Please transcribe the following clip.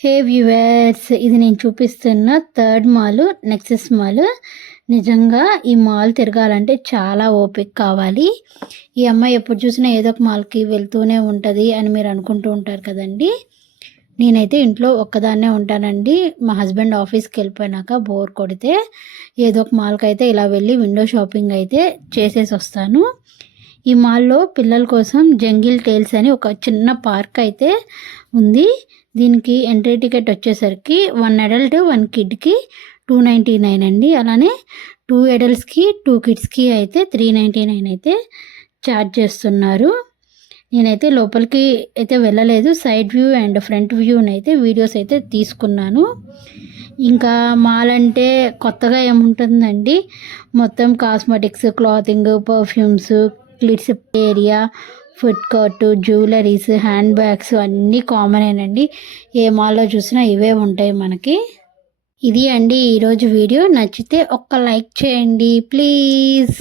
హే viewers, ఇది నేను చూపిస్తున్న థర్డ్ మాల్ నెక్సెస్ మాల్. నిజంగా ఈ మాల్ తిరగాలంటే చాలా ఓపిక కావాలి. ఈ అమ్మాయి ఎప్పుడు చూసినా ఏదో ఒక మాల్కి వెళ్తూనే ఉంటుంది అని మీరు అనుకుంటూ ఉంటారు కదండి. నేనైతే ఇంట్లో ఒక్కదాన్నే ఉంటానండి. మా హస్బెండ్ ఆఫీస్కి వెళ్ళిపోయినాక బోర్ కొడితే ఏదో ఒక మాల్కి అయితే ఇలా వెళ్ళి విండో షాపింగ్ అయితే చేసేసి వస్తాను. ఈ మాల్లో పిల్లల కోసం జంగిల్ టేల్స్ అని ఒక చిన్న పార్క్ అయితే ఉంది. దీనికి ఎంట్రీ టికెట్ వచ్చేసరికి 1 అడల్ట్ 1 కిడ్కి 299 అండి. అలానే 2 అడల్ట్స్కి 2 కిడ్స్కి అయితే 399 అయితే ఛార్జ్ చేస్తున్నారు. నేనైతే లోపలికి అయితే వెళ్ళలేదు. సైడ్ వ్యూ అండ్ ఫ్రంట్ వ్యూనైతే వీడియోస్ అయితే తీసుకున్నాను. ఇంకా మాల్ అంటే కొత్తగా ఏముంటుందండి, మొత్తం cosmetics, clothing, perfumes, kids area, food court, jewelleries, hand bags అన్నీ కామనేనండి. ఏ మాల్లో చూసినా ఇవే ఉంటాయి మనకి. ఇది అండి ఈరోజు వీడియో. నచ్చితే ఒక్క లైక్ చేయండి ప్లీజ్.